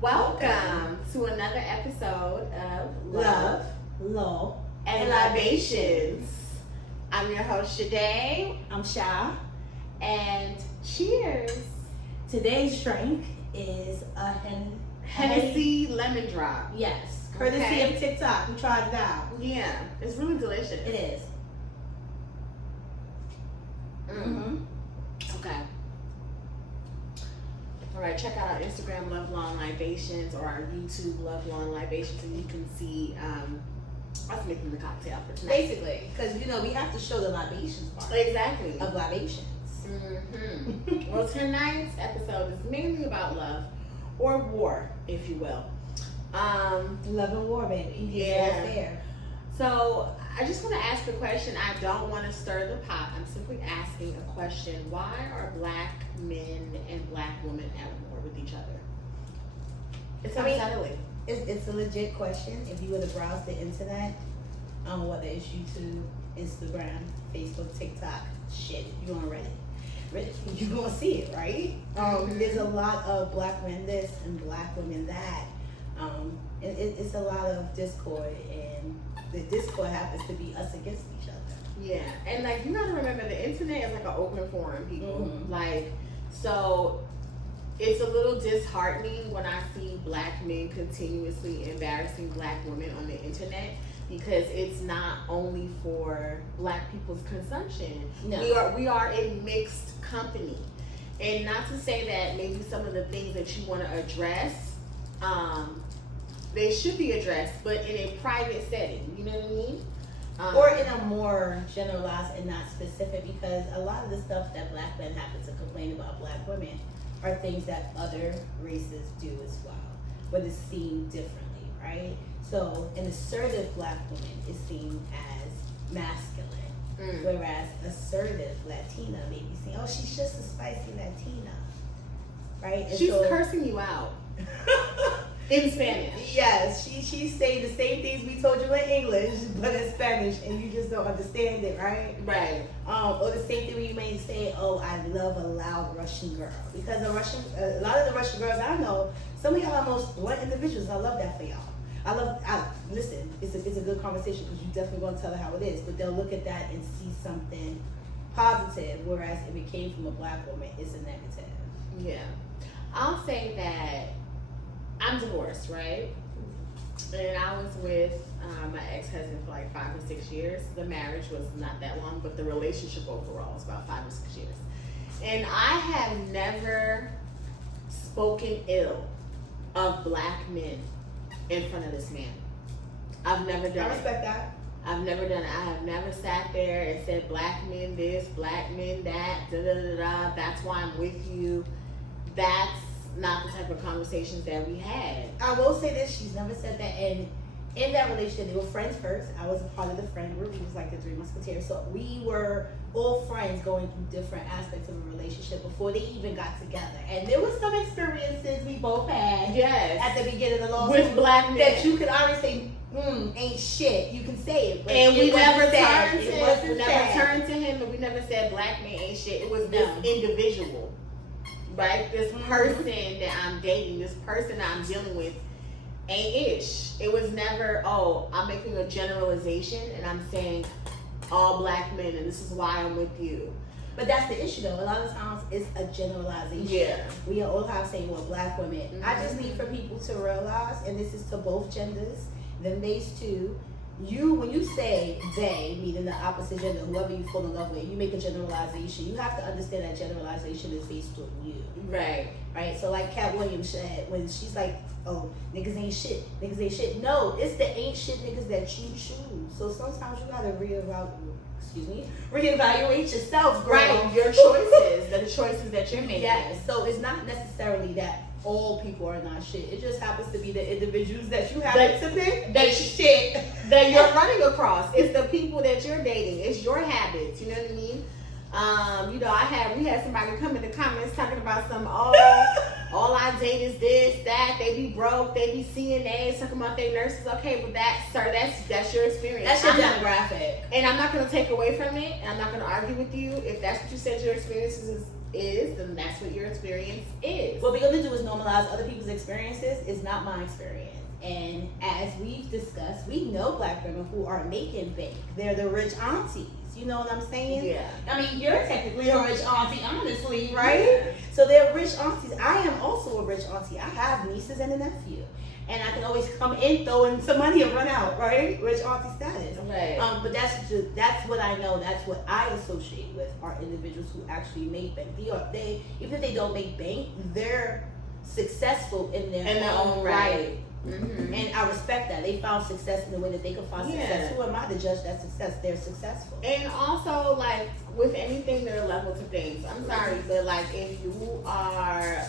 Welcome to another episode of Love, Law, and Libations. I'm your host, Shade, I'm Sha. and cheers. Today's drink is a Hennessy lemon drop. Yes, courtesy Okay. of TikTok. We tried it out. Yeah, it's really delicious. It is. Okay. All right, check out our Instagram, Love Long Libations, or our YouTube, Love Long Libations, and you can see us making the cocktail for tonight. Basically, because we have to show the libations part Exactly. of libations. Well, tonight's episode is mainly about love, or war, if you will. Love and war, baby. Yeah. It's all fair. So I just want to ask a question. I don't want to stir the pot. I'm simply asking a question. Why are black men and black women at war with each other? It's unsettling. It's a legit question. If you were to browse the internet, whether it's YouTube, Instagram, Facebook, TikTok, shit, you on Reddit, you're gonna see it, right? There's a lot of black men this and black women that. It's a lot of discord, and the discord happens to be us against each other. Yeah, and like you gotta remember, the internet is like an open forum, people. Mhm. Like, so it's a little disheartening when I see black men continuously embarrassing black women on the internet, because it's not only for black people's consumption. No. We are a mixed company, and not to say that maybe some of the things that you want to address, they should be addressed, but in a private setting. You know what I mean? Or in a more generalized and not specific, because a lot of the stuff that black men happen to complain about black women are things that other races do as well, but it's seen differently, right? So an assertive black woman is seen as masculine, whereas assertive Latina may be seen, oh, she's just a spicy Latina, right? And She's so, cursing you out in Spanish. yes, she's saying the same things we told you in English, but in Spanish, and you just don't understand it, right? Right. Or the same thing when you may say, oh, I love a loud Russian girl. Because a lot of the Russian girls I know, some of y'all are most blunt individuals. I love that for y'all. Listen, it's a good conversation, because you definitely going to tell her how it is, but they'll look at that and see something positive, whereas if it came from a black woman, it's a negative. Yeah. I'll say that I'm divorced, right? And I was with my ex-husband for like 5 or 6 years. The marriage was not that long, but the relationship overall was about 5 or 6 years. And I have never spoken ill of black men in front of this man. I've never done I it. respect that. I've never done it. I have never sat there and said black men this, black men that, da da da da. That's why I'm with you. That's not the type of conversations that we had. I will say this, she's never said that, and in that relationship, they were friends first. I was a part of the friend group. It was like the Three Musketeers. So we were all friends going through different aspects of a relationship before they even got together. And there was some experiences we both had Yes. at the beginning of the law With school black men. that you could honestly say, ain't shit. You can say it. But And we it wasn't never sad. turned It to him. wasn't We never sad. turned to him, and we never said black man ain't shit. It was No. this individual, right? This person that I'm dating, this person that I'm dealing with, ain't ish. It was never, oh, I'm making a generalization and I'm saying all black men, and this is why I'm with you. But that's the issue, though. A lot of times it's a generalization. Yeah. We all have saying, well, black women. I just need for people to realize, and this is to both genders, them days too, when you say they, meaning the opposite gender, whoever you fall in love with, you make a generalization. You have to understand that generalization is based on you. Right. Right? So like Cat Williams said, when she's like, oh, niggas ain't shit. Niggas ain't shit. No, it's the ain't shit niggas that you choose. So sometimes you gotta reevaluate yourself, girl. Right. Your choices, the choices that you're making. Yes. So it's not necessarily that all people are not shit. It just happens to be the individuals that you happen to pick that shit that you're running across. It's the people that you're dating. It's your habits. You know what I mean? We had somebody come in the comments talking about all I date is this, that, they be broke, they be CNAs, talking about their nurses. Okay, but that's your experience. That's your demographic. And I'm not gonna take away from it, and I'm not gonna argue with you. If that's what you said your experience is, is, then that's what your experience is. What we're gonna do is normalize other people's experiences. It's not my experience. And as we've discussed, we know black women who are making bank. They're the rich aunties. You know what I'm saying? Yeah. I mean, you're technically a rich auntie, honestly, right? So they're rich aunties. I am also a rich auntie. I have nieces and a nephew. And I can always come in, throw in some money and run out, right? Rich auntie status. Right. But that's what I know. That's what I associate with are individuals who actually make bank. They even if they don't make bank, they're successful in their own right. Mm-hmm. And I respect that. They found success in the way that they could find success. Who am I to judge that success? They're successful. And also, like, with anything, there are levels to things. I'm sorry, but, like, if you are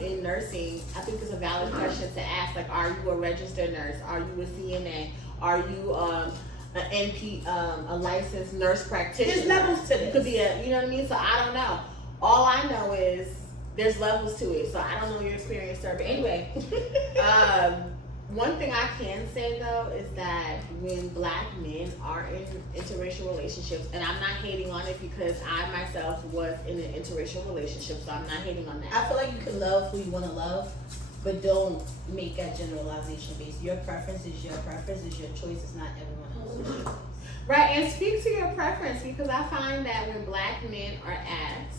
in nursing, I think it's a valid question to ask. Like, are you a registered nurse? Are you a CNA? Are you an NP, a licensed nurse practitioner? There's levels to this. You could be you know what I mean? So, I don't know. All I know is there's levels to it. So, I don't know your experience, sir. But anyway, one thing I can say though is that when black men are in interracial relationships, and I'm not hating on it because I myself was in an interracial relationship, so I'm not hating on that. I feel like you can love who you want to love, but don't make that generalization based. Your preference is your preference, is your choice, it's not everyone else's choice. Right, and speak to your preference, because I find that when black men are asked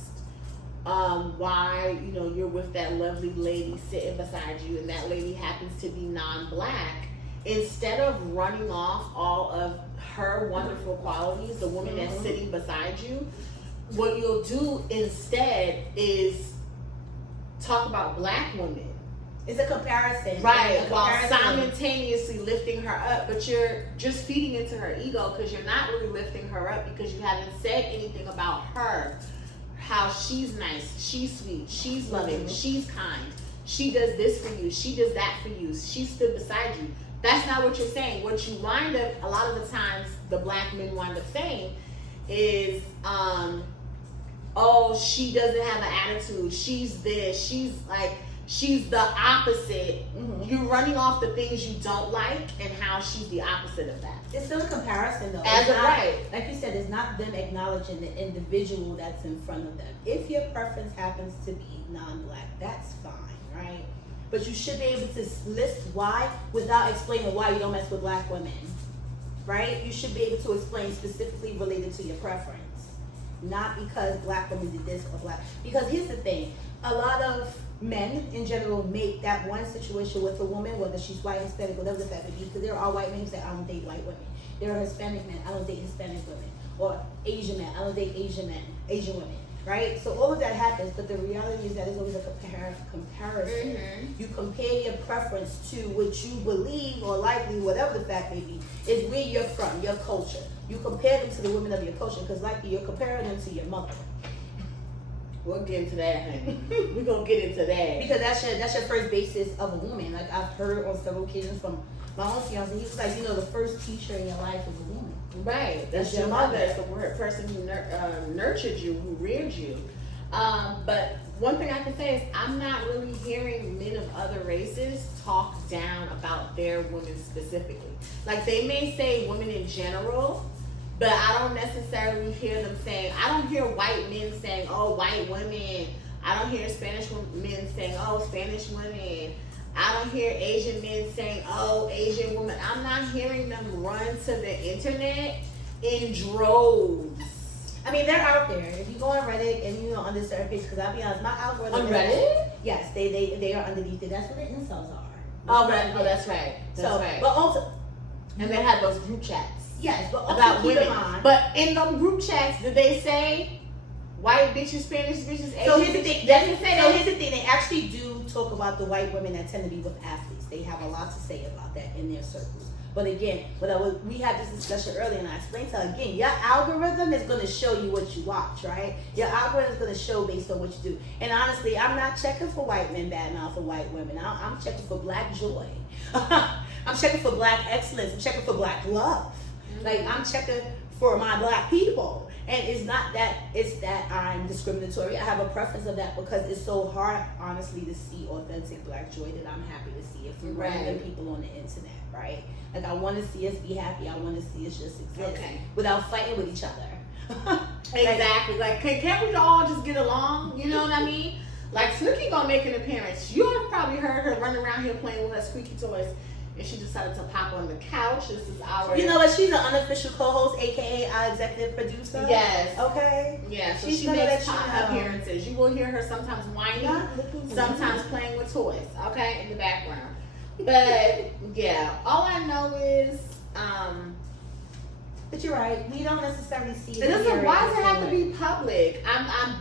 why, you know, you're with that lovely lady sitting beside you and that lady happens to be non-black, instead of running off all of her wonderful qualities, the woman that's sitting beside you, what you'll do instead is talk about black women. It's a comparison. Right, A while comparison. simultaneously lifting her up, but you're just feeding into her ego because you're not really lifting her up because you haven't said anything about her. How she's nice, she's sweet, she's loving, she's kind, she does this for you, she does that for you, she stood beside you. That's not what you're saying. What you wind up, a lot of the times, the black men wind up saying is, oh, she doesn't have an attitude, she's this, she's the opposite. You're running off the things you don't like and how she's the opposite of that. It's still a comparison though. As of right. Like you said, it's not them acknowledging the individual that's in front of them. If your preference happens to be non-black, that's fine, right? But you should be able to list why without explaining why you don't mess with black women, right? You should be able to explain specifically related to your preference. Not because black women did this or black. Because here's the thing, a lot of men in general make that one situation with a woman, whether she's white, Hispanic, whatever the fact may be, because there are white men who say, I don't date white women. There are Hispanic men, I don't date Hispanic women. Or Asian men, I don't date Asian women, right? So all of that happens, but the reality is that it's always a comparison. You compare your preference to what you believe or likely, whatever the fact may be, is where you're from, your culture. You compare them to the women of your culture, because likely you're comparing them to your mother. We'll get into that, honey. We're gonna get into that. Because that's your first basis of a woman. Like I've heard on several occasions from my own fiance, he was like, you know, the first teacher in your life is a woman. Right. That's your mother. It's the person who nurtured you, who reared you. But one thing I can say is I'm not really hearing men of other races talk down about their women specifically. Like they may say women in general, but I don't necessarily hear them saying, I don't hear white men saying, oh, white women. I don't hear Spanish men saying, oh, Spanish women. I don't hear Asian men saying, oh, Asian women. I'm not hearing them run to the internet in droves. I mean, they're out there. If you go on Reddit and you know on the surface, because I'll be honest, my algorithm On Reddit? Yes, they are underneath it. That's where the incels are. Oh, right. Oh, that's right. That's right. But also, and they had those group chats. Yes, but also about keep women. in mind. But in those group chats, did they say white bitches, Spanish bitches, Asian So here's the bitches? thing. Doesn't say So that. here's the thing. They actually do talk about the white women that tend to be with athletes. They have a lot to say about that in their circles. But again, we had this discussion earlier, and I explained to her again. Your algorithm is going to show you what you watch, right? Your algorithm is going to show based on what you do. And honestly, I'm not checking for white men badmouth for white women. I'm checking for black joy. I'm checking for black excellence. I'm checking for black love. Like I'm checking for my black people. And it's not that it's that I'm discriminatory. I have a preference of that because it's so hard, honestly, to see authentic black joy that I'm happy to see it from random people on the internet, right? Like I want to see us be happy. I want to see us just exist without fighting with each other. Exactly. Like, can't we all just get along? You know what I mean? Like, Snooki gonna make an appearance. You have probably heard her running around here playing with her squeaky toys, and she decided to pop on the couch. This is our. You know what? She's an unofficial co-host, aka our executive producer. Yes. Okay. Yeah. So She's she gonna makes let you know. appearances. You will hear her sometimes whining, sometimes playing with toys. Okay, in the background. But yeah, all I know is. But you're right. We don't necessarily see It doesn't. Why does it have to be public?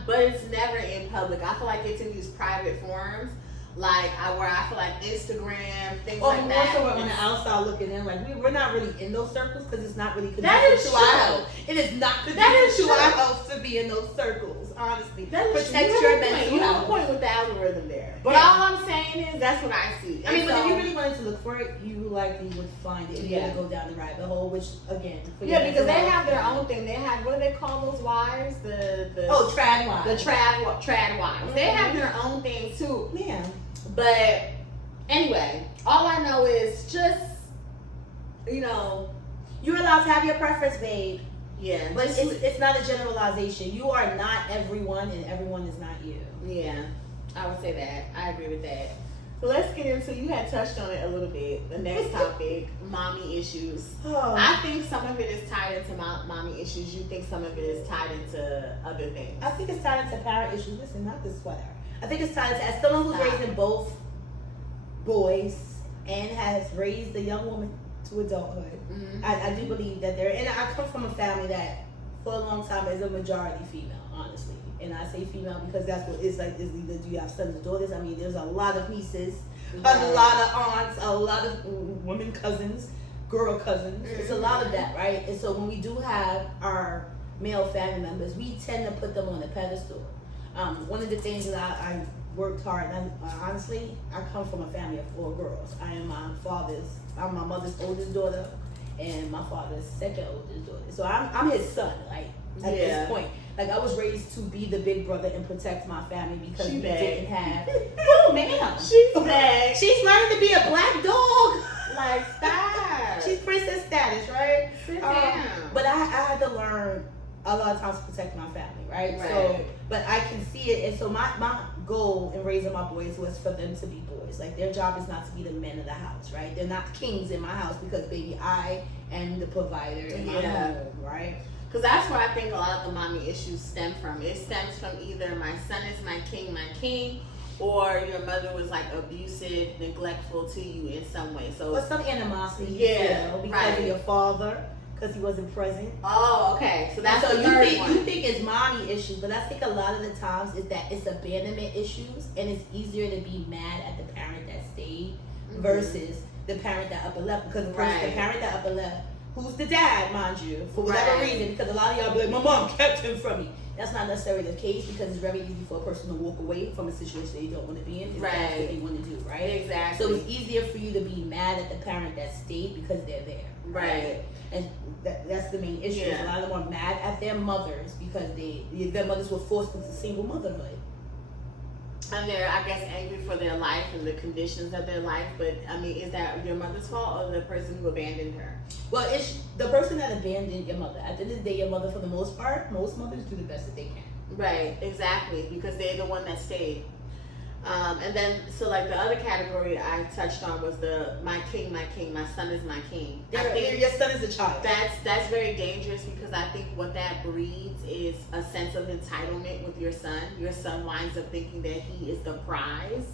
But it's never in public. I feel like it's in these private forums, like where I feel like Instagram, things like that. Also, we're on the outside looking in, like we're not really in those circles because it's not really That is conducive to our true. health. It is not That is conducive to our true. health to be in those circles. Honestly, That is protect true. your You mental have a health. point with the algorithm there. But Yeah. all I'm saying is that's what I see. I mean, And but if so- you really wanted to look for it, you likely would find it. If you Yeah. want to go down the rabbit hole, which again, for yeah, your because they mental have health- their own thing. They have, what do they call those wives? The trad wives. the trad wives. They have their own thing too. Yeah. But anyway, all I know is just, You're allowed to have your preference, babe. yeah. But just- it's not a generalization. You are not everyone, and everyone is not you. yeah, I would say that. I agree with that. So let's get into, you had touched on it a little bit, the next topic, mommy issues. Oh. I think some of it is tied into mommy issues. You think some of it is tied into other things. I think it's tied into parent issues. Listen, not this sweater. I think it's tied into, as someone who's raising both boys and has raised a young woman to adulthood, Mhm. I do believe that and I come from a family that for a long time is a majority female, honestly. And I say female because that's what it's like. Is either do you have sons or daughters? I mean, there's a lot of nieces, a Right. lot of aunts, a lot of women cousins, girl cousins. It's a lot of that, right? And so when we do have our male family members, we tend to put them on a pedestal. One of the things that I worked hard, and honestly, I come from a family of 4 girls. I'm my mother's oldest daughter, and my father's second oldest daughter. So I'm his son, like at Yeah. this point. Like I was raised to be the big brother and protect my family because She we bad. didn't have. Oh man, She's back. she's learning to be a black dog. Like, stop. She's princess status, right? Sit down. But I had to learn a lot of times to protect my family, right? Right. So, but I can see it, and so my goal in raising my boys was for them to be boys. Like their job is not to be the men of the house, right? They're not kings in my house because baby, I am the provider in my Yeah. home, right? Because that's where I think a lot of the mommy issues stem from. It stems from either my son is my king, or your mother was like abusive, neglectful to you in some way. So, Or some animosity, Yeah, you feel, because right. of your father, because he wasn't present. oh, okay. So that's So the you third think one. you think it's mommy issues, but I think a lot of the times is that it's abandonment issues, and it's easier to be mad at the parent that stayed Mhm. versus the parent that upper left. Because the person, the Right. parent that upper left, who's the dad, mind you, for whatever Right. reason, because a lot of y'all be like, my mom kept him from me. That's not necessarily the case because it's very easy for a person to walk away from a situation they don't want to be in if that's Right. what they want to do, right? Exactly. So it's easier for you to be mad at the parent that stayed because they're there. Right. And that's the main issue. Yeah. A lot of them are mad at their mothers because their mothers were forced into single motherhood. And they're, I guess, angry for their life and the conditions of their life. But I mean, is that your mother's fault or the person who abandoned her? Well, it's the person that abandoned your mother. At the end of the day, your mother, for the most part, most mothers do the best that they can. Right, exactly, because they're the one that stayed. And then, so like the other category I touched on was the my king, my son is my king. I think Your son is a child. that's very dangerous because I think what that breeds is a sense of entitlement with your son. Your son winds up thinking that he is the prize.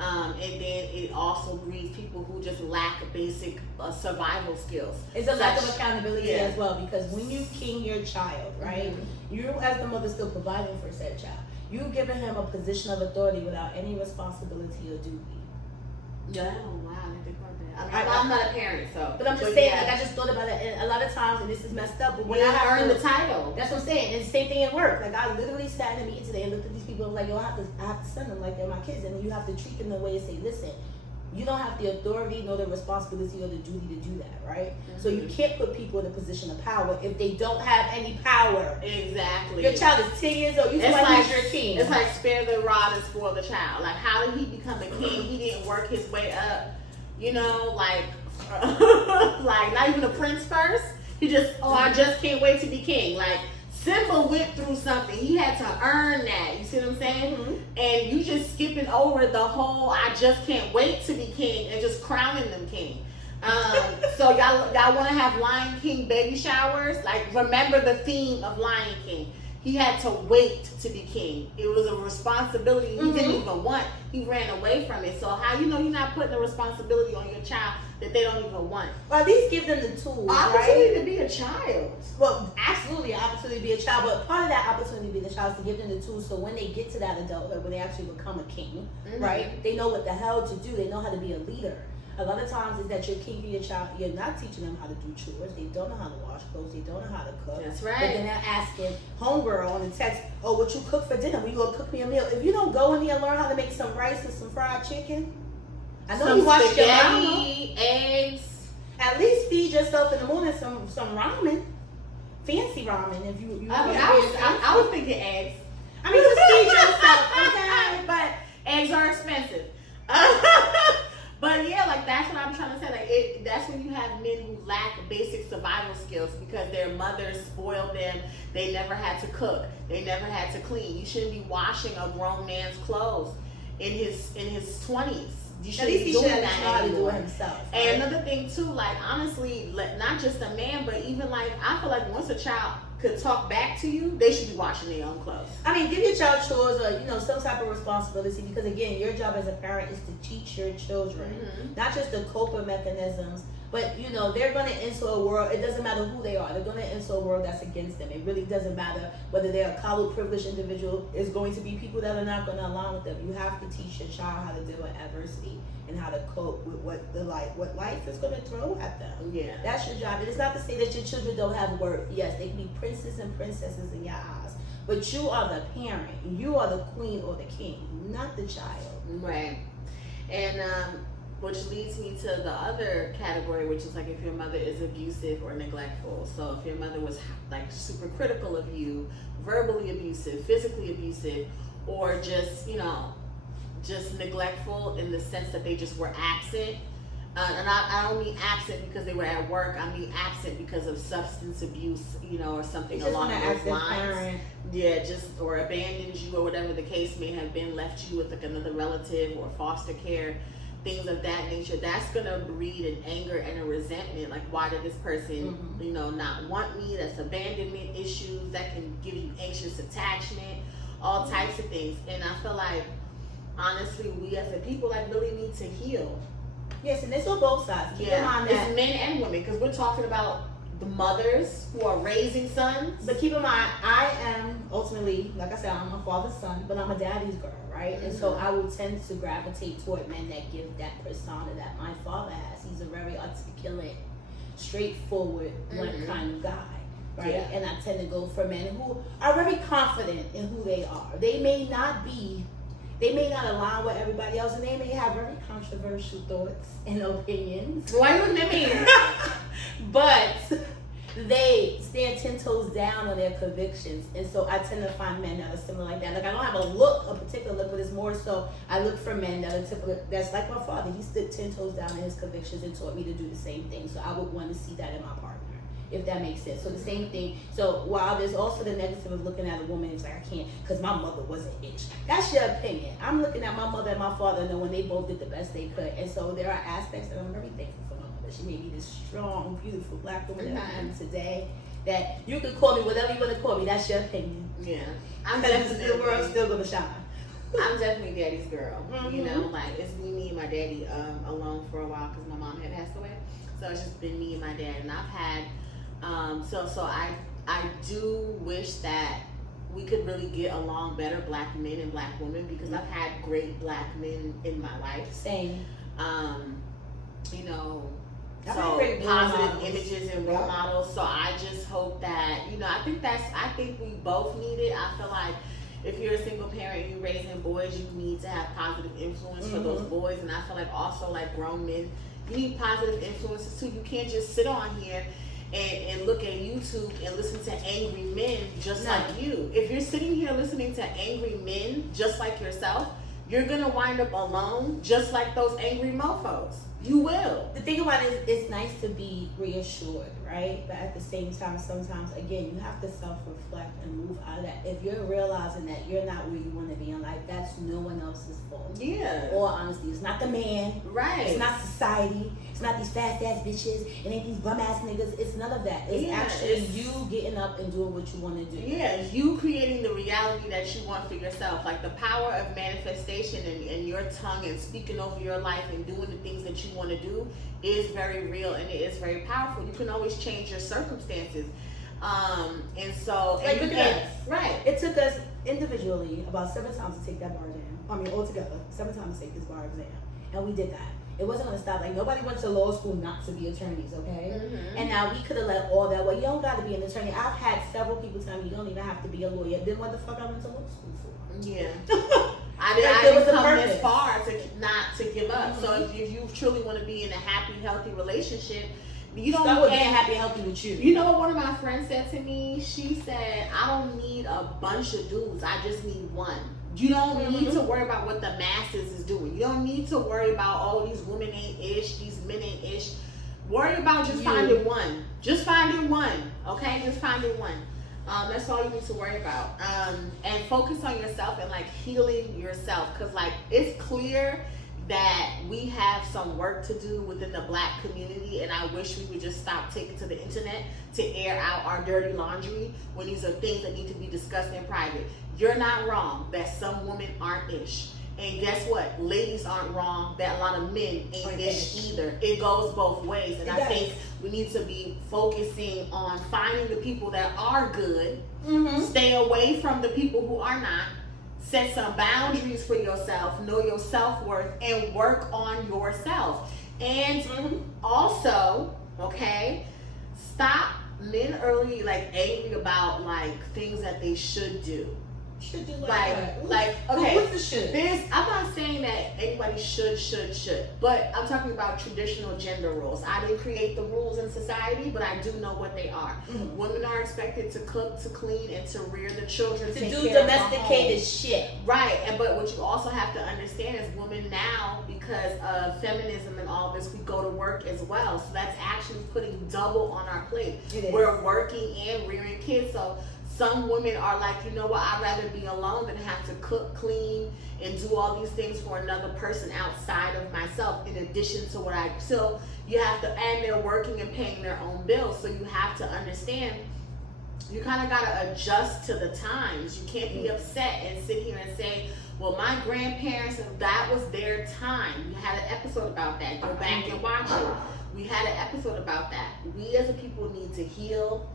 And then it also breeds people who just lack basic survival skills. It's a lack of Such- accountability yeah. as well because when you king your child, right, you as the mother still providing for said child. You've given him a position of authority without any responsibility or duty. Yeah. Oh, wow. I didn't think about that. I'm not a parent, so. But I'm just saying, yeah. like I just thought about it, and a lot of times, and this is messed up, but when when I I have earned to, the title. that's what I'm saying. It's the same thing at work. Like I literally sat in a meeting today and looked at these people and was like, yo, I have to send them like they're my kids, and you have to treat them the way and say, listen, you don't have the authority, nor the responsibility, or the duty to do that, right? So you can't put people in a position of power if they don't have any power. Exactly. Your child is 10 years old. You feel It's like like he's your king. It's like spare the rod and spoil the child. Like how did he become a king? He didn't work his way up. You know, like like not even a prince first. He just I just can't wait to be king. Like Simba went through something. He had to earn that. You see what I'm saying? Mhm. And you just skipping over the whole I just can't wait to be king and just crowning them king. So y'all want to have Lion King baby showers? Like, remember the theme of Lion King. He had to wait to be king. It was a responsibility he didn't even want. He ran away from it. So how you know you're not putting a responsibility on your child that they don't even want? Well, at least give them the tools, Opportunity right? to be a child. Well, absolutely, an opportunity to be a child, but part of that opportunity to be the child is to give them the tools so when they get to that adulthood, when they actually become a king, right, they know what the hell to do. They know how to be a leader. A lot of times is that you're king for your child, you're not teaching them how to do chores. They don't know how to wash clothes. They don't know how to cook. That's But right. then they're asking homegirl on the text, oh, what you cook for dinner? When you gonna cook me a meal? If you don't go in there and learn how to make some rice and some fried chicken, I know Some you watched your mama. spaghetti, eggs. At least feed yourself in the morning some ramen, fancy ramen. If you I mean, I was thinking eggs. I mean, just feed yourself, okay? But eggs are expensive. But yeah, like that's what I'm trying to say. Like that's when you have men who lack basic survival skills because their mothers spoiled them. They never had to cook. They never had to clean. You shouldn't be washing a grown man's clothes in his 20s. You At shouldn't least be he doing should have that tried to do anymore. it himself. And right? another thing too, like honestly, not just a man, but even like I feel like once a child could talk back to you, they should be washing their own clothes. I mean, give your child chores or some type of responsibility because again, your job as a parent is to teach your children, not just the coping mechanisms, but they're going to enter a world. It doesn't matter who they are. They're going to enter a world that's against them. It really doesn't matter whether they're a college privileged individual. It's going to be people that are not going to align with them. You have to teach your child how to deal with adversity and how to cope with what life is going to throw at them. Yeah. That's your job. And it's not to say that your children don't have worth. Yes, they can be princes and princesses in your eyes. But you are the parent. You are the queen or the king, not the child. Right. And which leads me to the other category, which is like if your mother is abusive or neglectful. So if your mother was like super critical of you, verbally abusive, physically abusive, or just just neglectful in the sense that they just were absent. And I don't mean absent because they were at work. I mean absent because of substance abuse, or something Just along an those active lines. parent. Yeah, or abandoned you or whatever the case may have been, left you with like another relative or foster care, things of that nature. That's gonna breed an anger and a resentment. Like, why did this person, not want me? That's abandonment issues. That can give you anxious attachment, all types of things. And I feel like, honestly, we as a people really need to heal. Yes, and it's on both sides. Keep in mind that. It's men and women, because we're talking about the mothers who are raising sons. But keep in mind, I am ultimately, like I said, I'm my father's son, but I'm a daddy's girl, right? And so I will tend to gravitate toward men that give that persona that my father has. He's a very articulate, straightforward, blunt kind of guy, right? Yeah. And I tend to go for men who are very confident in who they are. They may not align with everybody else, and they may have very controversial thoughts and opinions. Why you looking at me? But they stand 10 toes down on their convictions, and so I tend to find men that are similar like that. Like, I don't have a particular look, but it's more so I look for men that are typical. That's like my father. He stood 10 toes down in his convictions and taught me to do the same thing. So I would want to see that in my partner, if that makes sense. So the same thing. So while there's also the negative of looking at a woman, it's like, I can't because my mother wasn't bitch. That's your opinion. I'm looking at my mother and my father, knowing they both did the best they could, and so there are aspects that I'm very thankful for my mother. She made me this strong, beautiful black woman that I am today. That you can call me whatever you want to call me. That's your opinion. Yeah, The world's still gonna shine. I'm definitely daddy's girl. It's been me and my daddy alone for a while because my mom had passed away. So it's just been me and my dad, and I've had I do wish that we could really get along better, black men and black women, because I've had great black men in my life. Same. So positive images and role models. So I just hope that, I think we both need it. I feel like if you're a single parent and you're raising boys, you need to have positive influence for those boys. And I feel like also like grown men, you need positive influences too. You can't just sit on here and look at YouTube and listen to angry men just like you. If you're sitting here listening to angry men just like yourself, you're gonna wind up alone, just like those angry mofos. You will. The thing about it is, it's nice to be reassured, right? But at the same time, sometimes, again, you have to self-reflect and move out of that. If you're realizing that you're not where you want to be in life, that's no one else's fault. Yeah. All honesty, it's not the man. Right. It's not society. It's not these fast-ass bitches. It ain't these bum-ass niggas. It's none of that. It's actually you getting up and doing what you want to do. Yeah, you creating the reality that you want for yourself. Like the power of manifestation and your tongue and speaking over your life and doing the things that you want to do is very real and it is very powerful. You can always change your circumstances. And so Like look at us. Right. It took us individually about 7 times to take that bar exam. I mean, altogether, 7 times to take this bar exam. And we did that. It wasn't going to stop. Like, nobody went to law school not to be attorneys, okay? Mm-hmm. And now we could have let all that, well, you don't got to be an attorney. I've had several people tell me you don't even have to be a lawyer. Then what the fuck I went to law school for? Yeah. Like, I there was didn't a come purpose. this far to not to give up. Mm-hmm. So if you truly want to be in a happy, healthy relationship, you don't Start with being and- happy and healthy with you. You know what one of my friends said to me? She said, I don't need a bunch of dudes. I just need one. You don't need to worry about what the masses is doing. You don't need to worry about, oh, these women ain't ish, these men ain't ish. Worry about just finding one. Just finding one. Okay? Just finding one. That's all you need to worry about. And focus on yourself and like healing yourself. Cause like it's clear that we have some work to do within the Black community, and I wish we would just stop taking to the internet to air out our dirty laundry when these are things that need to be discussed in private. You're not wrong that some women aren't ish. And guess what? Ladies aren't wrong that a lot of men ain't ish either. It goes both ways. And I think we need to be focusing on finding the people that are good, stay away from the people who are not, set some boundaries for yourself, know your self-worth, and work on yourself. And also, okay, stop men early like angry about like things that they should do. Should do Like okay, what's the should? I'm not saying that anybody should, but I'm talking about traditional gender roles. I didn't create the rules in society, but I do know what they are. Women are expected to cook, to clean, and to rear the children, To take do care of the domesticated home. shit. Right, but what you also have to understand is women now, because of feminism and all this, we go to work as well. So that's actually putting double on our plate. It is. We're working and rearing kids. So some women are like, you know what, I'd rather be alone than have to cook, clean, and do all these things for another person outside of myself, in addition to what I do. So you have to, and they're working and paying their own bills. So you have to understand, you kind of got to adjust to the times. You can't be upset and sit here and say, well, my grandparents, that was their time. We had an episode about that. Go back and watch it. We had an episode about that. We as a people need to heal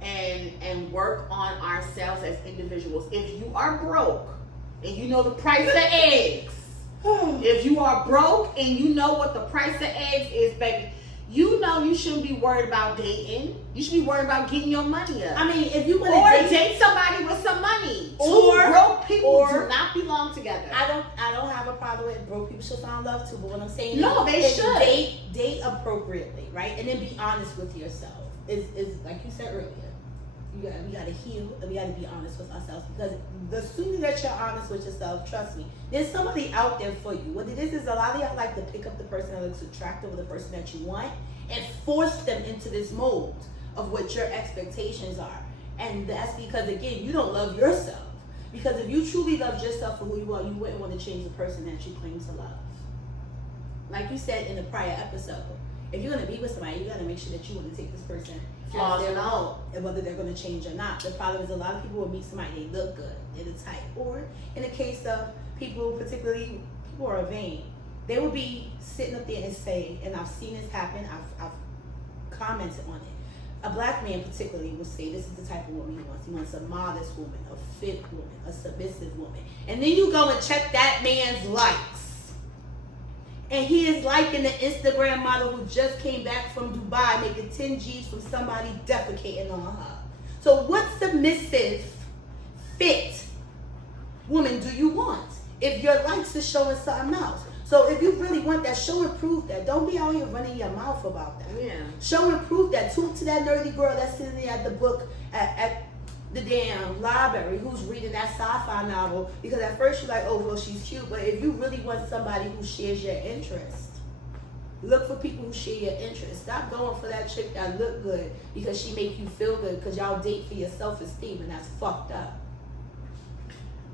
and work on ourselves as individuals. If you are broke and you know the price of eggs, if you are broke and you know what the price of eggs is, baby, you know you shouldn't be worried about dating. You should be worried about getting your money up. I mean, if you want to date somebody with some money. Or Two broke people do not belong together. I don't have a problem with broke people should find love too, but what I'm saying No, is they should. date appropriately, right? And then be honest with yourself. Is like you said earlier. We gotta heal and we gotta be honest with ourselves, because the sooner that you're honest with yourself, trust me, there's somebody out there for you. What it is a lot of y'all like to pick up the person that looks attractive or the person that you want and force them into this mold of what your expectations are. And that's because, again, you don't love yourself. Because if you truly loved yourself for who you are, you wouldn't want to change the person that you claim to love. Like you said in the prior episode, if you're going to be with somebody, you got to make sure that you want to take this person Flaws as and their all. own, and whether they're going to change or not. The problem is a lot of people will meet somebody, they look good, they're the type. Or in the case of people, particularly people who are vain, they will be sitting up there and say, and I've seen this happen, I've commented on it. A black man particularly will say, this is the type of woman he wants. He wants a modest woman, a fit woman, a submissive woman. And then you go and check that man's likes. And he is liking the Instagram model who just came back from Dubai making 10 G's from somebody defecating on her. So what submissive, fit woman do you want if your likes is showing something else? So if you really want that, show and prove that. Don't be out here running your mouth about that. Yeah. Show and prove that. Talk to that nerdy girl that's sitting there at the book at the damn library who's reading that sci-fi novel, because at first you're like, oh well, she's cute, but if you really want somebody who shares your interest, look for people who share your interest. Stop going for that chick that look good because she make you feel good, because y'all date for your self-esteem, and that's fucked up.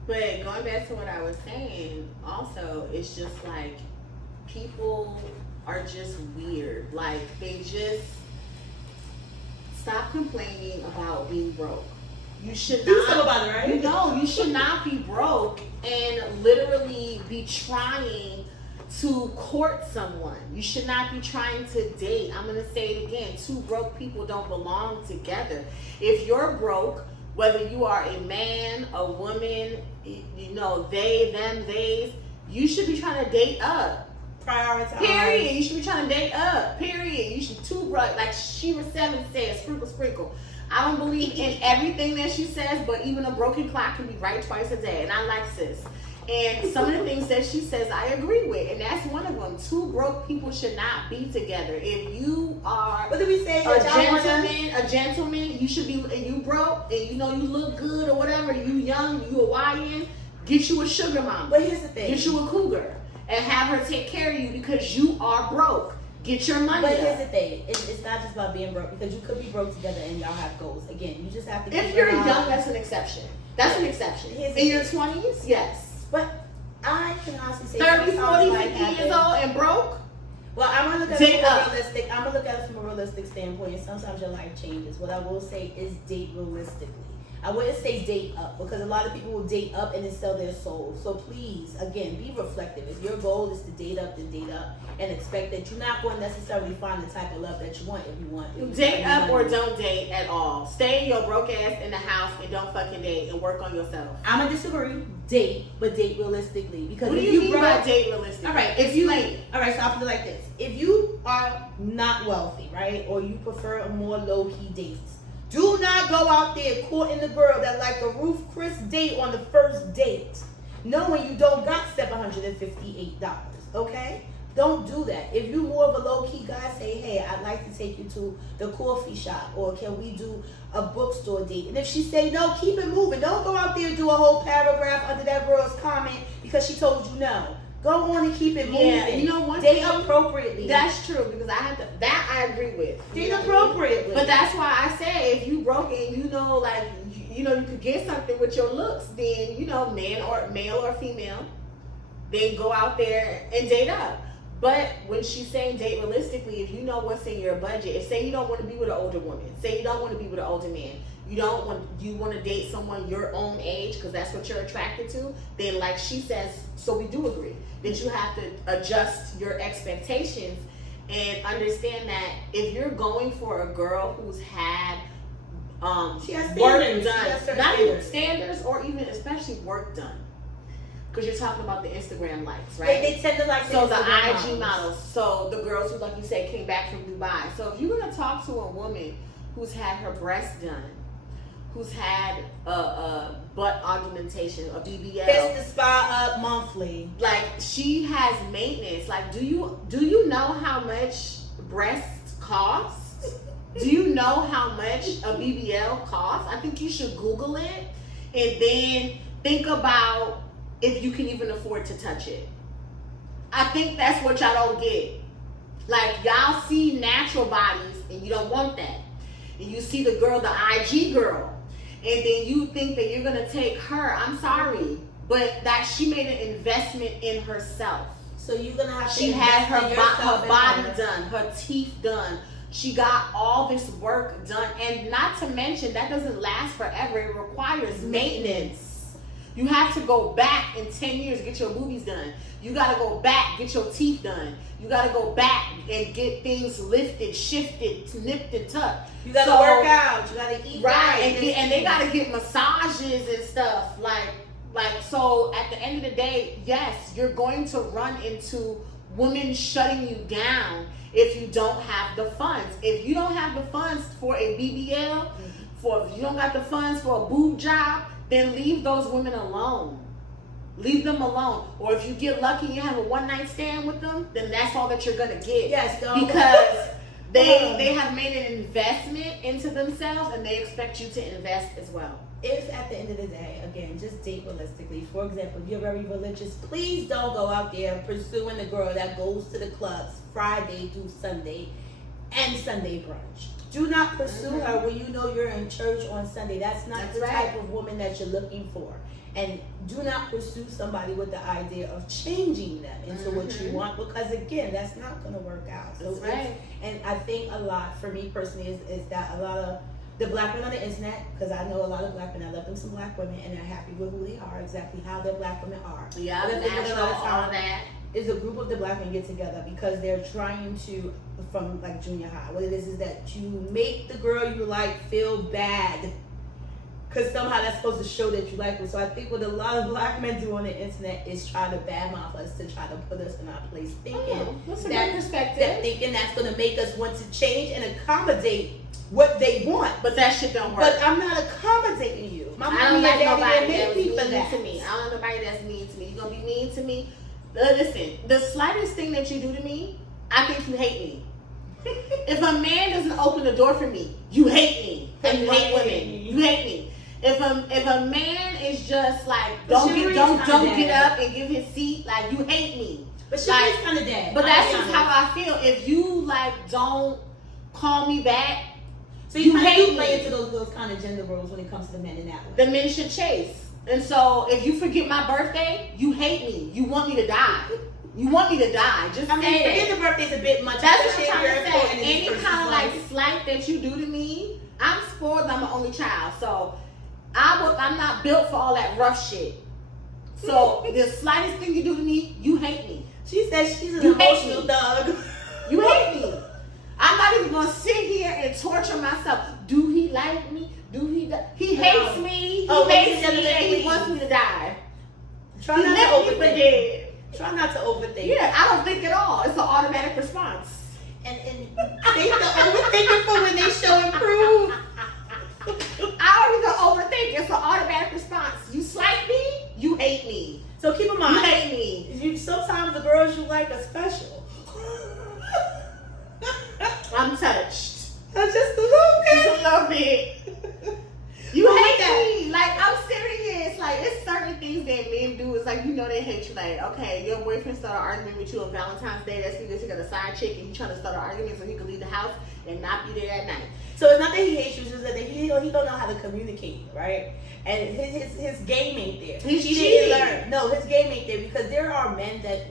But going back to what I was saying, also, it's just like people are just weird. Like, they just stop complaining about being broke. You should Do not. something about it, right? You know, you should not be broke and literally be trying to court someone. You should not be trying to date. I'm gonna say it again. Two broke people don't belong together. If you're broke, whether you are a man, a woman, you know, they, them, theys, you should be trying to date up. Prioritize. Period. You should be trying to date up. Period. You should too broke. Like Shira 7 says, sprinkle, sprinkle. I don't believe in everything that she says, but even a broken clock can be right twice a day. And I like sis. And some of the things that she says, I agree with. And that's one of them. Two broke people should not be together. If you are What did we say? a gentleman, you should be, and you broke, and you know you look good or whatever, you young, you a YN, get you a sugar mama. But here's the thing. Get you a cougar. And have her take care of you because you are broke. Get your money But up. here's the thing. It's not just about being broke, because you could be broke together and y'all have goals. Again, you just have to. If you're young, that's an exception. That's an exception. Here's the In your thing. 20s, yes. But I can honestly say 30, 40, sometimes 50 life years old and broke? Well, I'm gonna look at Date it from up. a realistic. I'm gonna look at it from a realistic standpoint. And sometimes your life changes. What I will say is date realistically. I wouldn't say date up, because a lot of people will date up and then sell their soul. So please, again, be reflective. If your goal is to date up, then date up, and expect that you're not going to necessarily find the type of love that you want if you want. If you Date find up or money. don't date at all. Stay your broke ass in the house and don't fucking date and work on yourself. I'm gonna disagree. Date, but date realistically. Because What do if you mean broke, by date realistically? all right, if you Explain. all right, so I'll put it like this: if you are not wealthy, right, or you prefer a more low key dates, do not go out there courting the girl that like a Ruth Chris date on the first date, knowing you don't got $758. Okay. Don't do that. If you're more of a low-key guy, say, hey, I'd like to take you to the coffee shop, or can we do a bookstore date? And if she say no, keep it moving. Don't go out there and do a whole paragraph under that girl's comment because she told you no. Go on and keep it moving. Yeah, you know one Date thing- appropriately. That's true, because I have to, that I agree with. Date appropriately. But that's why I say, if you broke and you know, like, you know, you could get something with your looks, then, you know, male or female, then go out there and date up. But when she's saying date realistically, if you know what's in your budget, if say you don't want to be with an older woman, say you don't want to be with an older man, you want to date someone your own age because that's what you're attracted to, then like she says, so we do agree that you have to adjust your expectations and understand that if you're going for a girl who's had She has work standards. She done, has certain not even standards. standards or even especially work done, because you're talking about the Instagram likes, right? They tend to like So the Instagram IG models, so the girls who, like you said, came back from Dubai. So if you're gonna talk to a woman who's had her breasts done, who's had a butt augmentation, a BBL, Fix the spa up monthly. like she has maintenance. Like, do you know how much breasts cost? Do you know how much a BBL costs? I think you should Google it and then think about if you can even afford to touch it. I think that's what y'all don't get. Like, y'all see natural bodies and you don't want that. And you see the girl, the IG girl, and then you think that you're gonna take her. I'm sorry, but that she made an investment in herself. So you're gonna have to. She had her, invest in yourself her and body her- done, her teeth done. She got all this work done. And not to mention, that doesn't last forever. It requires maintenance. You have to go back in 10 years, get your boobies done. You got to go back, get your teeth done. You got to go back and get things lifted, shifted, nipped and tucked. You gotta So- work out. You gotta eat Right, and they gotta get massages and stuff. Like so. At the end of the day, yes, you're going to run into women shutting you down if you don't have the funds. If you don't have the funds for a BBL, if you don't got the funds for a boob job, then leave those women alone. Leave them alone. Or if you get lucky and you have a one-night stand with them, then that's all that you're gonna get. Yes, don't. Because they have made an investment into themselves and they expect you to invest as well. if at the end of the day, again, just date realistically. For example, if you're very religious, please don't go out there pursuing a girl that goes to the clubs Friday through Sunday and Sunday brunch. Do not pursue her when you know you're in church on Sunday. That's not the type of woman that you're looking for. And do not pursue somebody with the idea of changing them into what you want, because again, that's not going to work out. So and I think a lot, for me personally, is that a lot of the black men on the internet, because I know a lot of black men, I love them some black women, and they're happy with who they are, exactly how the black women are. Yeah, natural, all of that. Is a group of the black men get together because they're trying to, from like junior high, what it is that you make the girl you like feel bad, because somehow that's supposed to show that you like them. So I think what a lot of black men do on the internet is try to badmouth us to try to put us in our place, thinking that's a good perspective. Thinking that's going to make us want to change and accommodate what they want. But that shit don't work. But I'm not accommodating you. My I don't mommy like and nobody daddy that's didn't make me for mean that. to me. I don't like nobody that's mean to me. You gonna be mean to me? Listen, the slightest thing that you do to me, I think you hate me. If a man doesn't open the door for me, you hate me. And you hate women. You hate me. If a man is just like don't get up and give his seat, like you hate me. But she is kind of dead. But that's just how I feel. If you like don't call me back, so you hate play into those kind of gender roles when it comes to the men in that way. The men should chase. And so if you forget my birthday, you hate me. You want me to die. You want me to die. Just forget the birthday's a bit much. That's what I'm trying to say. Any kind of like slight that you do to me, I'm spoiled. I'm an only child, so I'm not built for all that rough shit. So the slightest thing you do to me, you hate me. She says she's an emotional thug. You hate me. I'm not even gonna sit here and torture myself. Do he like me? Do he? He hates me. He hates me, and he wants me to die. Try not to overthink. Try not to overthink. Yeah, I don't think at all. It's an automatic response. And they have to overthink it for when they show improve. I don't even overthink. It's an automatic response. You slight me, you hate me. So keep in mind, you hate me. Sometimes the girls you like are special. I'm touched. Just a little bit. Just a little bit. You hate me. Like, I'm serious. Like, it's certain things that men do. It's like, you know they hate you. Like, okay, your boyfriend started arguing with you on Valentine's Day. That's because you got a side chick and you trying to start an argument so he can leave the house and not be there at night. So it's not that he hates you, it's just that he don't know how to communicate, right? And his game ain't there. He didn't learn. No, his game ain't there, because there are men that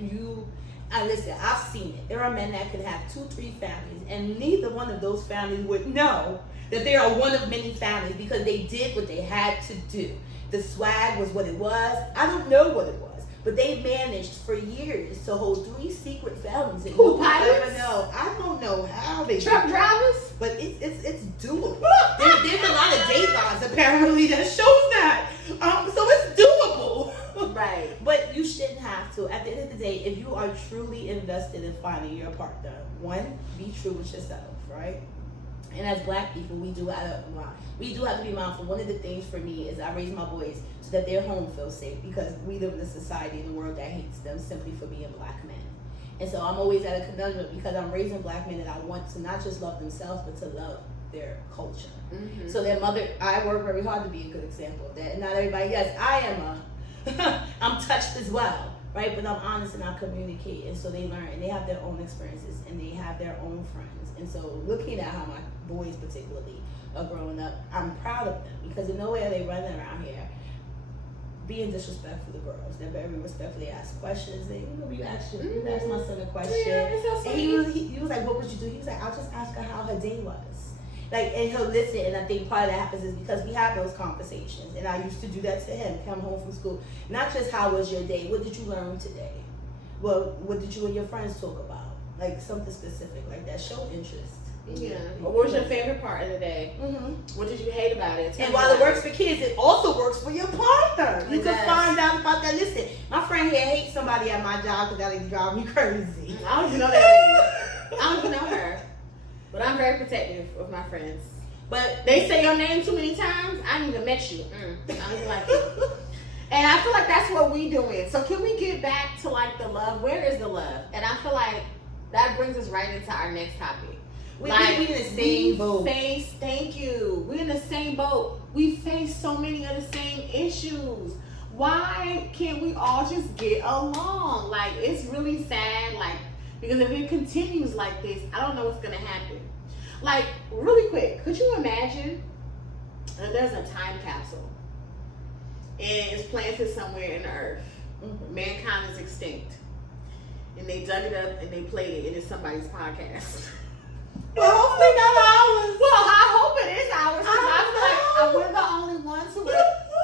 listen, I've seen it. There are men that can have 2-3 families, and neither one of those families would know that they are one of many families because they did what they had to do. The swag was what it was. I don't know what it was, but they managed for years to hold 3 secret families. And who pilots? I don't know how they truck drivers, but it's doable. There's a lot of date laws apparently that shows that. So it's doable. Right. But you shouldn't have to. At the end of the day, if you are truly invested in finding your partner, one, be true with yourself, right? And as black people, we do have to be mindful. One of the things for me is I raise my boys so that their home feels safe, because we live in a society in the world that hates them simply for being black men. And so I'm always at a conundrum, because I'm raising black men and I want to not just love themselves, but to love their culture. Mm-hmm. So their mother, I work very hard to be a good example of that. And not everybody, yes, I am I'm touched as well, right? But I'm honest and I communicate, and so they learn, and they have their own experiences, and they have their own friends. And so looking at how my boys particularly are growing up, I'm proud of them, because in no way are they running around here being disrespectful to girls. They're very respectful. They ask questions. They, you asked my son a question, and he was like, "What would you do?" He was like, "I'll just ask her how her day was." Like, and he'll listen, and I think part of that happens is because we have those conversations, and I used to do that to him. Come home from school, not just how was your day, what did you learn today? Well, what did you and your friends talk about? Like something specific like that. Show interest. Yeah. What was your favorite part of the day? Mm-hmm. What did you hate about it? And while it works for kids, it also works for your partner. You can find out about that. Listen, my friend here hates somebody at my job because that lady drive me crazy. I don't even know that lady. I don't even know her. But I'm very protective of my friends. But they say your name too many times, I ain't even met you. I don't even like you. And I feel like that's what we doing. So can we get back to like the love? Where is the love? And I feel like that brings us right into our next topic. We in the same boat. Thank you. We're in the same boat. We face so many of the same issues. Why can't we all just get along? Like, it's really sad. Like, because if it continues like this, I don't know what's gonna happen. Like, really quick, could you imagine that there's a time capsule and it's planted somewhere in the earth? Mm-hmm. Mankind is extinct. And they dug it up and they played it, and it's somebody's podcast. Well, hopefully not ours. Well, I hope it is ours, because I feel like we're the only ones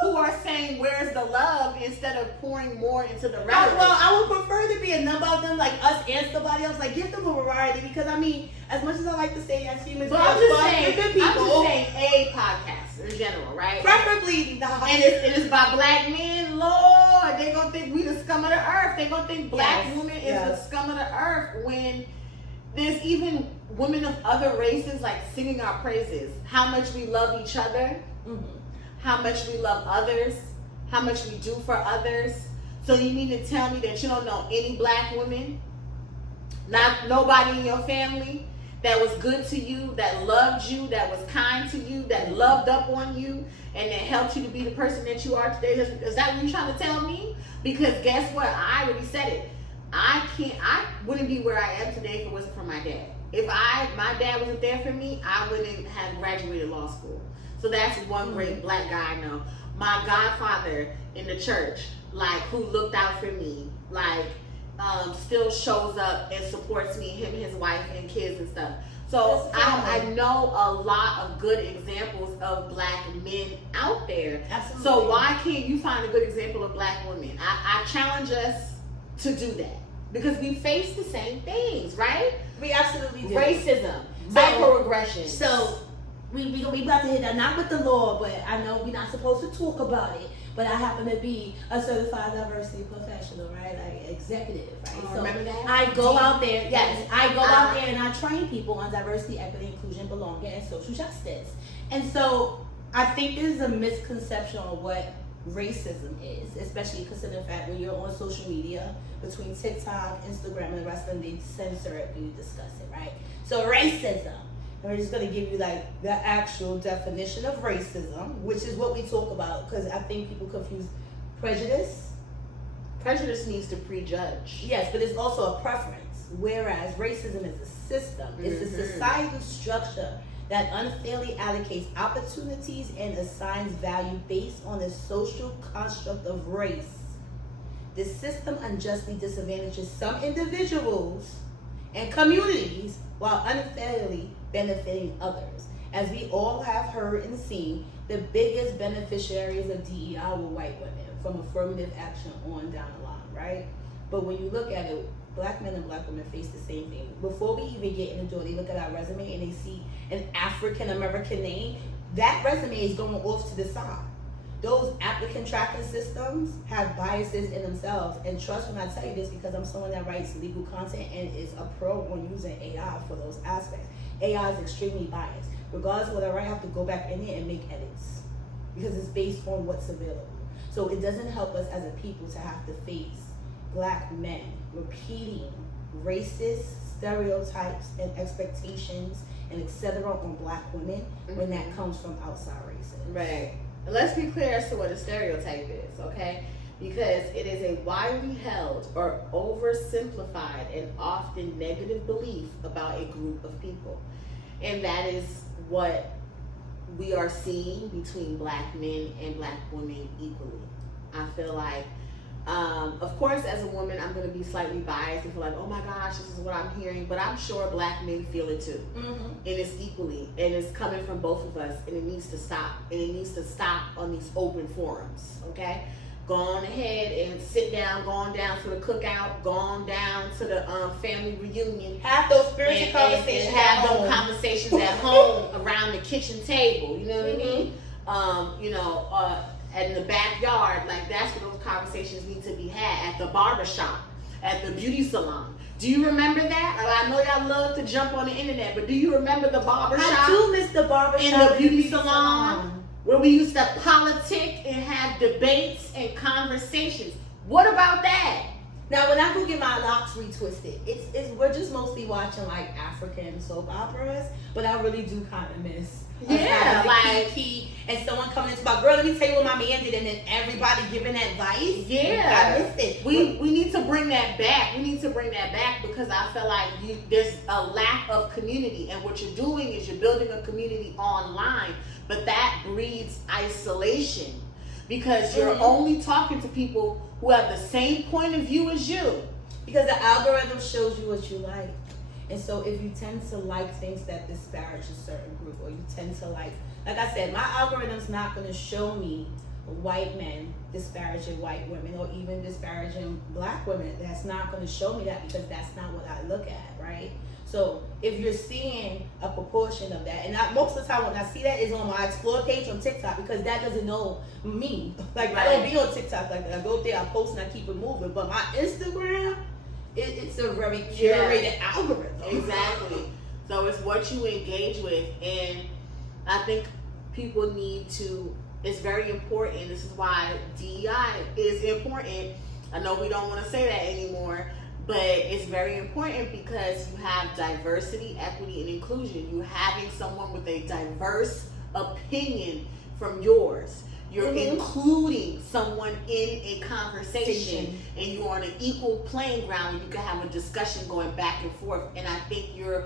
who are saying where's the love instead of pouring more into the rhetoric. Well, I would prefer to be a number of them, like us and somebody else. Like, give them a variety, because I mean, as much as I like to say as humans, but I'm just saying a podcast in general, right? Preferably not. And it's by black men. Lord, they gonna think we the scum of the earth. They gonna think black women is the scum of the earth, when there's even women of other races like singing our praises. How much we love each other. Mm-hmm. How much we love others, how much we do for others. So you mean to tell me that you don't know any black women, not nobody in your family that was good to you, that loved you, that was kind to you, that loved up on you, and that helped you to be the person that you are today? Is that what you're trying to tell me? Because guess what? I already said it. I wouldn't be where I am today if it wasn't for my dad. If my dad wasn't there for me, I wouldn't have graduated law school. So that's one great black guy I know. My godfather in the church, like, who looked out for me, like, still shows up and supports me, him, his wife, and kids and stuff. So I know a lot of good examples of black men out there. Absolutely. So why can't you find a good example of black women? I challenge us to do that, because we face the same things, right? We absolutely do. Racism, microaggressions. So we about to hit that, not with the law, but I know we're not supposed to talk about it. But I happen to be a certified diversity professional, right? Like, executive, right? So remember that? I go out there, yes, I go out there and I train people on diversity, equity, inclusion, belonging, and social justice. And so I think there's a misconception on what racism is, especially considering the fact when you're on social media, between TikTok, Instagram, and the rest of them, they censor it when you discuss it, right? So racism. And we're just going to give you like the actual definition of racism, which is what we talk about, because I think people confuse prejudice. Prejudice needs to prejudge. Yes, but it's also a preference, whereas racism is a system. It's a societal structure that unfairly allocates opportunities and assigns value based on the social construct of race. This system unjustly disadvantages some individuals and communities while unfairly benefiting others. As we all have heard and seen, the biggest beneficiaries of DEI were white women, from affirmative action on down the line, right? But when you look at it, black men and black women face the same thing. Before we even get in the door, they look at our resume and they see an African American name. That resume is going off to the side. Those applicant tracking systems have biases in themselves. And trust when I tell you this, because I'm someone that writes legal content and is a pro on using AI for those aspects. AI is extremely biased. Regardless of what I write, I have to go back in there and make edits, because it's based on what's available. So it doesn't help us as a people to have to face black men repeating racist stereotypes and expectations and etc. on black women when that comes from outside races. Right. Let's be clear as to what a stereotype is, okay? Because it is a widely held or oversimplified and often negative belief about a group of people. And that is what we are seeing between black men and black women equally. I feel like, of course, as a woman, I'm going to be slightly biased and feel like, oh my gosh, this is what I'm hearing. But I'm sure black men feel it too. And it's equally. And it's coming from both of us. And it needs to stop. And it needs to stop on these open forums, okay? Go on ahead and sit down, go on down to the cookout, go on down to the family reunion. Have those spiritual conversations and have those conversations at home around the kitchen table. You know what I mean? In the backyard, like that's where those conversations need to be had. At the barbershop, at the beauty salon. Do you remember that? I know y'all love to jump on the internet, but do you remember the barbershop? I do miss the barbershop and the beauty salon. Where we used to politic and have debates and conversations. What about that? Now, when I go get my locks retwisted, we're just mostly watching like African soap operas, but I really do kind of miss. Yeah, like Kiki and someone coming into my girl. Let me tell you what my man did, and then everybody giving advice. Yeah, I missed it. We need to bring that back. We need to bring that back because I feel like there's a lack of community, and what you're doing is you're building a community online, but that breeds isolation because you're only talking to people who have the same point of view as you. Because the algorithm shows you what you like. And so if you tend to like things that disparage a certain group, or you tend to like I said, my algorithm's not going to show me white men disparaging white women or even disparaging black women. That's not going to show me that because that's not what I look at, right? So if you're seeing a proportion of that, and most of the time when I see that is on my explore page on TikTok because that doesn't know me. Like I don't be on TikTok like that. I go up there, I post, and I keep it moving. But my Instagram, it's a very curated algorithm. Exactly. So it's what you engage with, and I think people need to. It's very important. This is why DEI is important. I know we don't want to say that anymore. But it's very important because you have diversity, equity, and inclusion. You having someone with a diverse opinion from yours. You're including someone in a conversation, and you're on an equal playing ground where you can have a discussion going back and forth. And I think you're,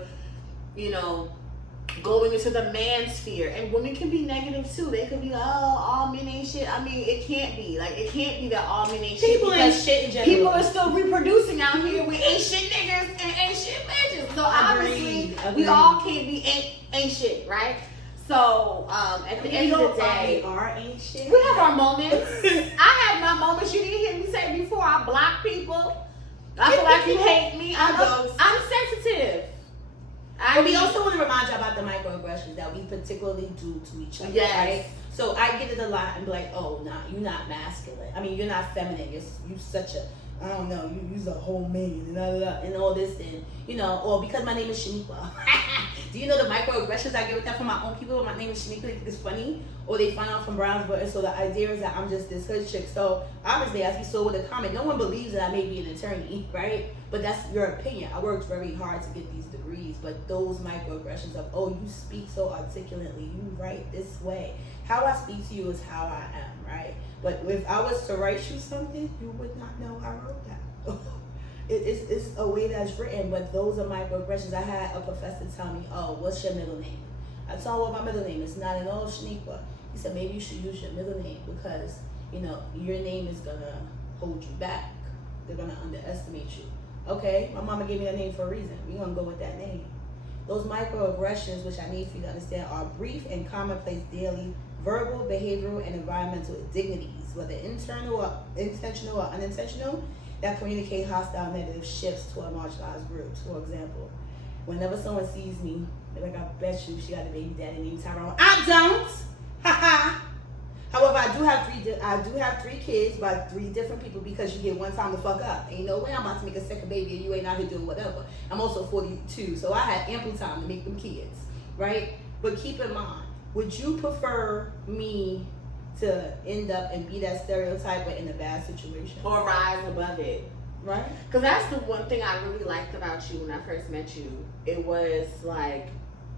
going into the man sphere, and women can be negative too. They could be like, oh, all men ain't shit. I mean, it can't be that all men ain't shit. People ain't shit in general. People are still reproducing out here with ain't shit niggas and ain't shit bitches. So obviously, we all can't be ain't shit, right? So at the end of the day, ain't shit. we have our moments. I have my moments. You didn't hear me say before. I block people. I feel like you hate me. I'm sensitive. But we also want to remind you about the microaggressions that we particularly do to each other, right? So I get it a lot and be like, oh, nah, you're not masculine. I mean, you're not feminine. You're such a, I don't know, you's a whole man and all this and, or because my name is Shaniqua. Do you know the microaggressions I get with that from my own people? My name is Shaniqua, they think it's funny. Or they find out from Brownsville, and so the idea is that I'm just this hood chick. So obviously, as we saw with the comment, no one believes that I may be an attorney, right? But that's your opinion. I worked very hard to get these degrees, but those microaggressions of, oh, you speak so articulately, you write this way. How I speak to you is how I am, right? But if I was to write you something, you would not know I wrote that. It's a way that's written, but those are microaggressions. I had a professor tell me, oh, what's your middle name? I told him what my middle name is, not at all Shaniqua. He said, maybe you should use your middle name because, your name is going to hold you back. They're going to underestimate you. Okay, my mama gave me that name for a reason. We're going to go with that name. Those microaggressions, which I need for you to understand, are brief and commonplace daily verbal, behavioral, and environmental dignities, whether internal or intentional or unintentional, that communicate hostile negative shifts toward marginalized groups. For example, whenever someone sees me, they're like, I bet you she got a baby daddy named Tyrone. I don't! Haha! However, I do have three kids by 3 different people because you get one time to fuck up. Ain't no way I'm about to make a second baby and you ain't out here doing whatever. I'm also 42, so I had ample time to make them kids, right? But keep in mind, would you prefer me to end up and be that stereotype but in a bad situation? Or rise above it. Right? Because that's the one thing I really liked about you when I first met you. It was like,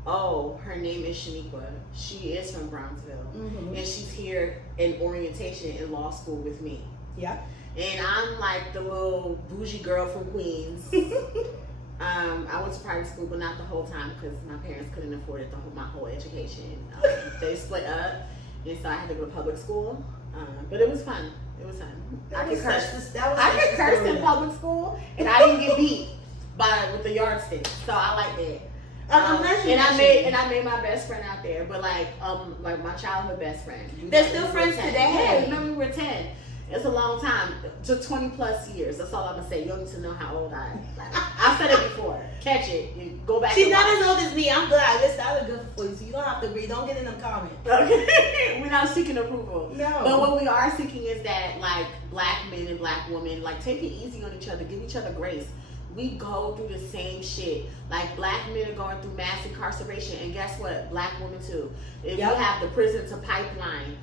oh, her name is Shaniqua. She is from Brownsville. And she's here in orientation in law school with me. Yeah. And I'm like the little bougie girl from Queens. I went to private school, but not the whole time because my parents couldn't afford it, my whole education. They split up, and so I had to go to public school. But it was fun. It was fun. I could curse in public school, and I didn't get beat with the yardstick. So I like that. And I made my best friend out there, but like my childhood best friend. They're still friends today. Yeah, remember we were 10. It's a long time, to 20 plus years. That's all I'm gonna say. You don't need to know how old I am. I've said it before. Catch it. You go back. She's not as old as me. I'm glad. Listen, I look good for you, so you don't have to agree. Don't get in them comments. Okay. We're not seeking approval. No. But what we are seeking is that like black men and black women take it easy on each other. Give each other grace. We go through the same shit. Like black men are going through mass incarceration, and guess what? Black women too. If you have the prison to pipeline,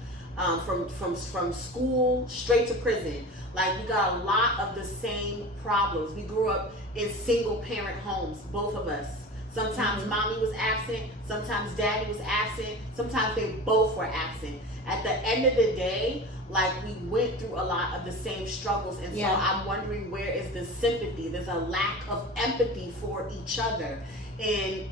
from school straight to prison. Like, we got a lot of the same problems. We grew up in single parent homes, both of us. Sometimes mommy was absent, sometimes daddy was absent, sometimes they both were absent. At the end of the day, like, we went through a lot of the same struggles, and so I'm wondering, where is the sympathy? There's a lack of empathy for each other, and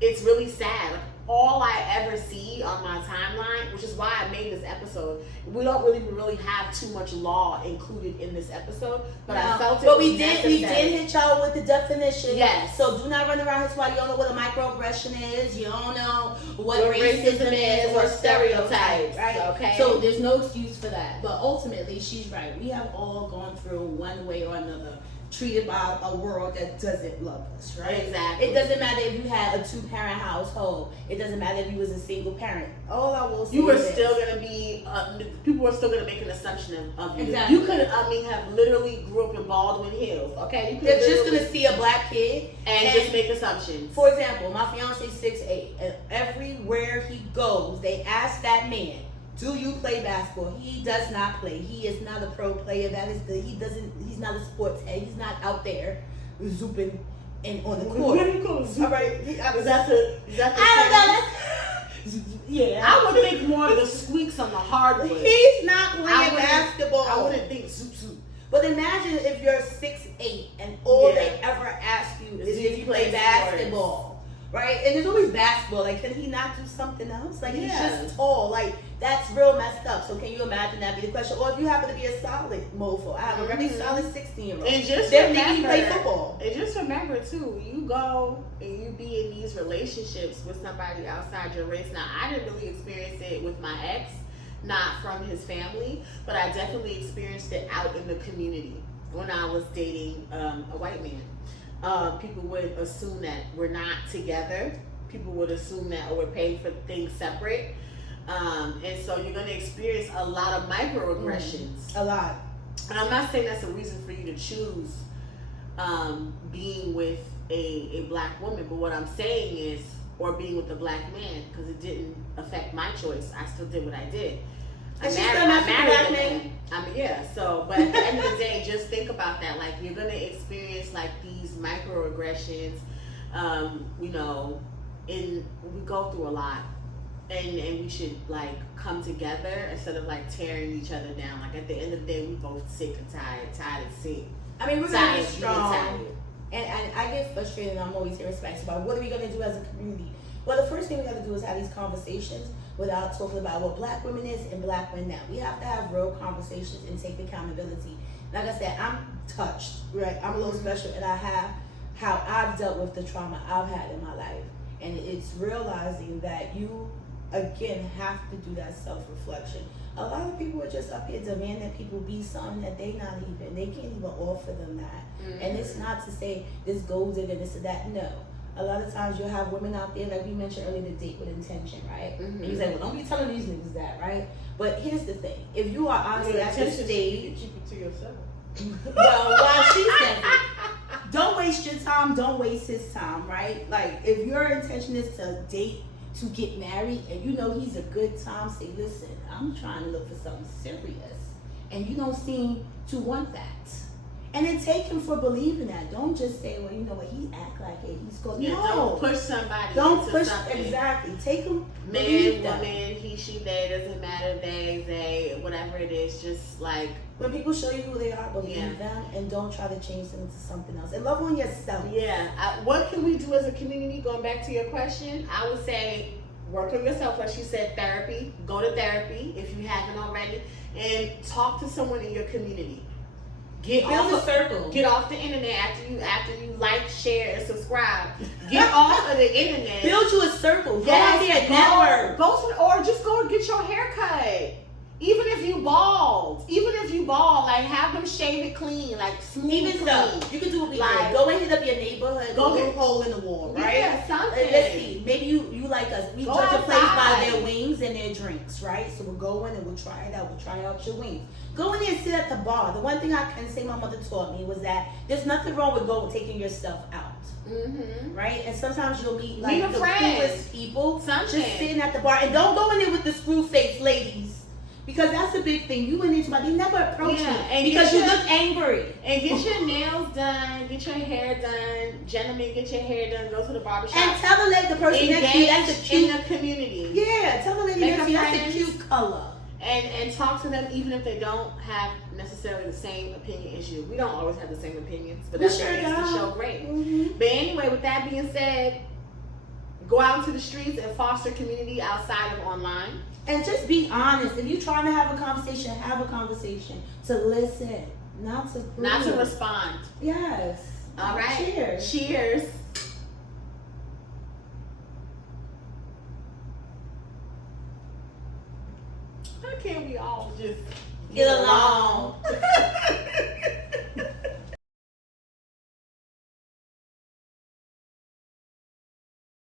it's really sad. Like, all I ever see on my timeline, which is why I made this episode, we don't really have too much law included in this episode, but I felt it but was we did hit y'all with the definition. Yes. So do not run around here while you don't know what a microaggression is, you don't know what racism is or stereotypes, right? Okay. So there's no excuse for that. But ultimately, she's right. We have all gone through one way or another, treated by a world that doesn't love us, right? Exactly. It doesn't matter if you had a 2-parent household. It doesn't matter if you was a single parent. All I will say you were is still gonna be people were still gonna make an assumption of you. Exactly. You could have literally grew up in Baldwin Hills, okay? You could they're just gonna see a black kid and just make assumptions. For example, my fiance's 6'8", and everywhere he goes, they ask that man, "Do you play basketball?" He does not play. He is not a pro player. He's not a sports head. He's not out there zooping and on the court. Where do you go? All right. Is that the I don't know. Yeah. I would think more of the squeaks on the hardwood. He's not playing basketball. I wouldn't think zoop zoop. But imagine if you're 6'8" and all they ever ask you is if you play basketball, right? And there's always basketball. Like, can he not do something else? Like, he's just tall. Like, that's real messed up. So can you imagine that be the question? Or if you happen to be a solid mofo, I have a very solid 16-year-old. And just they're remember, thinking you play football. And just remember too, you go and you be in these relationships with somebody outside your race. Now, I didn't really experience it with my ex, not from his family, but I definitely experienced it out in the community when I was dating a white man. People would assume that we're not together. People would assume that we're paying for things separate. And so you're going to experience a lot of microaggressions. A lot. And I'm not saying that's a reason for you to choose being with a black woman, but what I'm saying is, or being with a black man, because it didn't affect my choice. I still did what I did. I married a man. I mean, yeah. So, but at the end of the day, just think about that. Like, you're gonna experience like these microaggressions. You know, we go through a lot, and we should like come together instead of like tearing each other down. Like, at the end of the day, we both sick and tired and sick. I mean, we're gonna be strong. Tired. And I get frustrated, and I'm always hearing specs about what are we gonna do as a community. Well, the first thing we have to do is have these conversations without talking about what black women is and black men now. We have to have real conversations and take accountability. Like I said, I'm touched, right? I'm a little special, and I have how I've dealt with the trauma I've had in my life. And it's realizing that you, again, have to do that self-reflection. A lot of people are just up here demanding that people be something that they can't even offer them that. Mm-hmm. And it's not to say this goes in and this or that, no. A lot of times you'll have women out there, like we mentioned earlier, to date with intention, right? Mm-hmm. And you say, well, don't be telling these niggas that, right? But here's the thing. If you are honestly at this stage, you keep it to yourself. Well, while she says it, don't waste your time, don't waste his time, right? Like, if your intention is to date, to get married, and you know he's a good time, say, listen, I'm trying to look for something serious. And you don't seem to want that. And then take him for believing that. Don't just say, well, you know what, he act like it. He's going, yeah, no. Don't push somebody Don't into push, something. exactly. Take him, man, woman, he, she, they, doesn't matter, they, whatever it is, just like. When people show you who they are, believe them, and don't try to change them into something else. And love on yourself. Yeah. What can we do as a community? Going back to your question, I would say work on yourself. Like she said, therapy. Go to therapy if you haven't already, and talk to someone in your community. Build a circle. Get off the internet after you like, share, and subscribe. Get off of the internet. Build you a circle. Go out there, network. Or just go and get your hair cut. Even if you bald, like have them shave it clean, like smooth. Even clean. so, you can do what we did. Go and hit up your neighborhood. Go get a hole in the wall, right? Yeah, something. Let's see. Maybe you like us. We judge a place by their wings and their drinks, right? So we'll go in and we'll try it out. We'll try out your wings. Go in there and sit at the bar. The one thing I can say my mother taught me was that there's nothing wrong with taking yourself out. Mm-hmm. Right? And sometimes you'll meet like the coolest people just sitting at the bar. And don't go in there with the screw face ladies. Because that's a big thing. You went into my, they never approach Yeah, me and because you get your- look angry. And get your nails done, get your hair done. Gentlemen, get your hair done. Go to the barbershop. And tell the person next to you that's a Engage cute. in the community. Yeah, tell the lady Make next to you that's a friends. cute color. And talk to them even if they don't have necessarily the same opinion as you. We don't always have the same opinions, but We that's what sure makes the don't. show great. Mm-hmm. But anyway, with that being said, go out into the streets and foster community outside of online. And just be honest. If you're trying to have a conversation, have a conversation. To listen, not to prove. Not to respond. Yes. All right. Cheers. Cheers. How can we all just Get along.